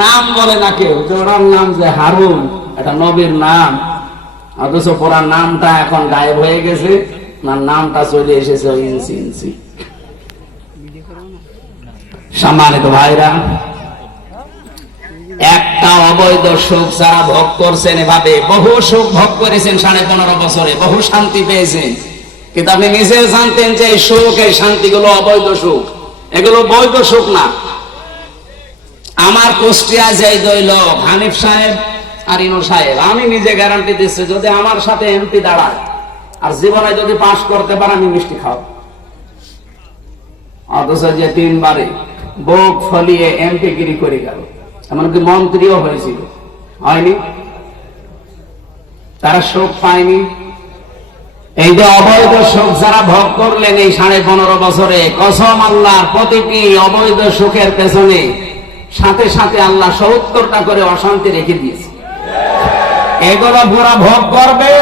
নাম বলে না কেউ, যে নাম যে হারুন, এটা নবীর নাম। অথচ পুরা নামটা এখন গায়েব হয়ে গেছে, না নামটা চলে এসেছে ইঞ্চি ইঞ্চি। সম্মানিত ভাইরা, একটা অবৈধ সুখ যারা ভোগ করছেন এভাবে, বহু সুখ ভোগ করেছেন সাড়ে পনেরো বছরে, বহু শান্তি পেয়েছেন। কিন্তু আপনি নিজেও জানতেন যে এই সুখ, এই শান্তিগুলো অবৈধ সুখ। এগুলো বৈধ সুখ না। আমার কুষ্টিয়া যাই দইল হানিফ সাহেব আর ইনু সাহেব, আমি নিজে গ্যারান্টি দিচ্ছি, যদি আমার সাথে এমপি দাঁড়ায়, আর জীবনে যদি পাশ করতে পারে, আমি মিষ্টি খাও অথচ যে তিনবারে ফলিয়ে এমপি গিরি করে গেল, এমনকি মন্ত্রীও হয়েছিল। হয়নি? তারা শোক পায়নি। এই যে অবৈধ সুখ যারা ভোগ করলেন এই সাড়ে পনেরো বছরে, কসম আল্লাহর প্রতিটি অবৈধ সুখের পেছনে সাথে সাথে আল্লাহ সত্তরটা করে অশান্তি রেখে দিয়েছে। এগুলো ভোরা ভোগ করবে।